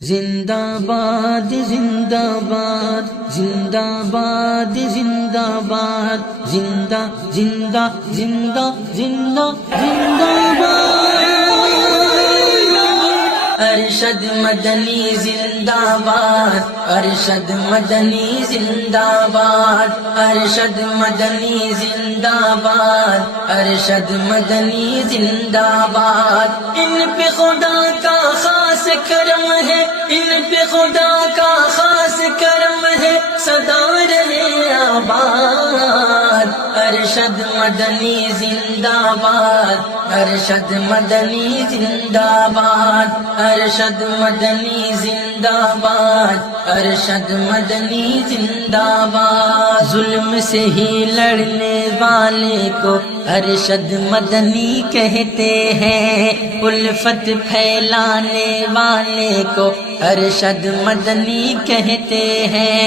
زندہ باد زندہ باد زندہ باد زندہ باد زندہ زندہ زندہ زندہ زندہ باد ارشد مدنی زندہ باد ارشد مدنی زندہ باد ارشد مدنی زندہ باد ارشد مدنی زندہ باد ان پہ خدا کا خاص کرم ہے ان پہ خدا کا خاص کرم ہے سدا رہے آباد ارشد مدنی زندہ باد ارشد مدنی زندہ باد ارشد مدنی زندہ باد ارشد مدنی زندہ باد ظلم سے ہی لڑنے والے کو ارشد مدنی کہتے ہیں الفت پھیلانے والے کو ارشد مدنی کہتے ہیں